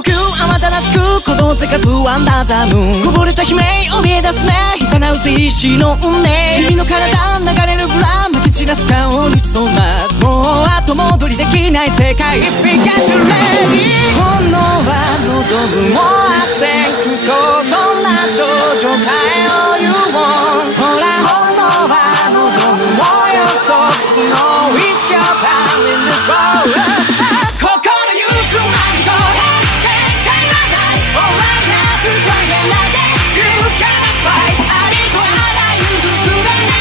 呼吸慌ただしく鼓動せかずアンダーザムーンこぼれた悲鳴怯え出すね膝なうせ石の運命君の体流れるブラまき散らす顔に染まるもう後戻りできない世界一匹がジュレイ本能は望むも悪戦苦闘どんな少女さえを言うもんほら本能は望むも予測の一生 time in this world 心ゆくまにこれ限界はない All I have to try and I get You cannot fight ありとあらゆるすべて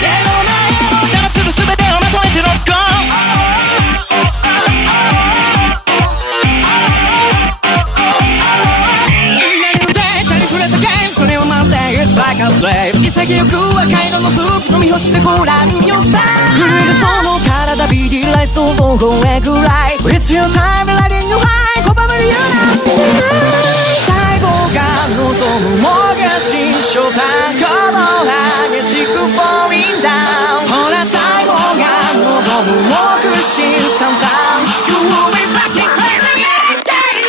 目の前を邪魔するすべてをまとめてロックオン潔く赤色のスープ飲み干してごらんよさ震えるその体ビリライ想像これぐらい It's your time letting you high 拒めるような最後が望むもが新初段この激しく falling down ほら最後が望むも苦心散々 You will be fucking crazy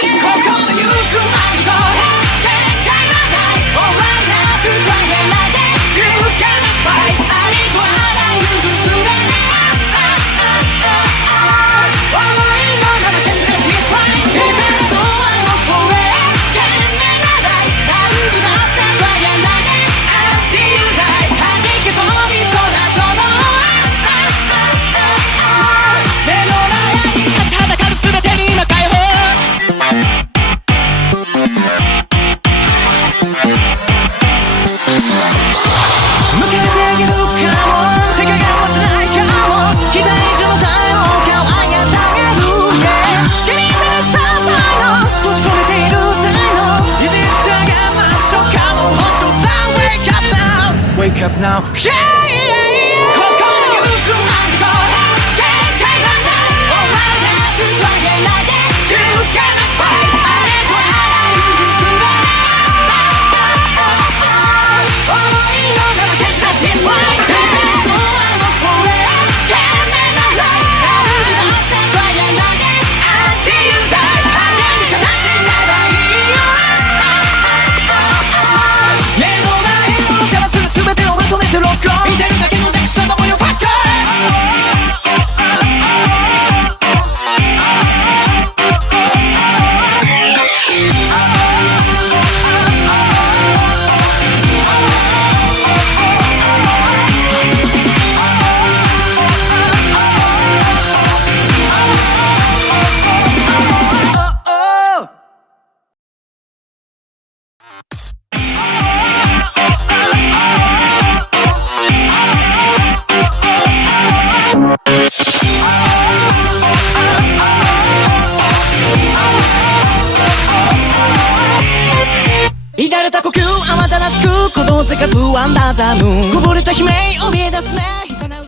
心ゆくまにこれ限界はない All I have to try and I get You cannot fight ありとあらゆるすべて思いのまま消し出し It's fine There's no one for it 懸命なライフ何にだって Try and I get Until you die 弾け飛びそうな衝動目の前に立ちはだかるすべてに今解放Wake up now, yeah! 心ゆくまでこれ限界はない All I have to try and I get You cannot fight あれとあらゆるすべて思いのまま消し出し It's fine There's no one for it 懸命なライフ何にだって Try and I get Until you die あれにかざしちゃえばいいよ目の前を邪魔するすべてをまとめてロックオン見てるだけの弱者どもよファッカー乱れた呼吸慌ただしく鼓動せかずアンダーザムーンこぼれた悲鳴怯え出すね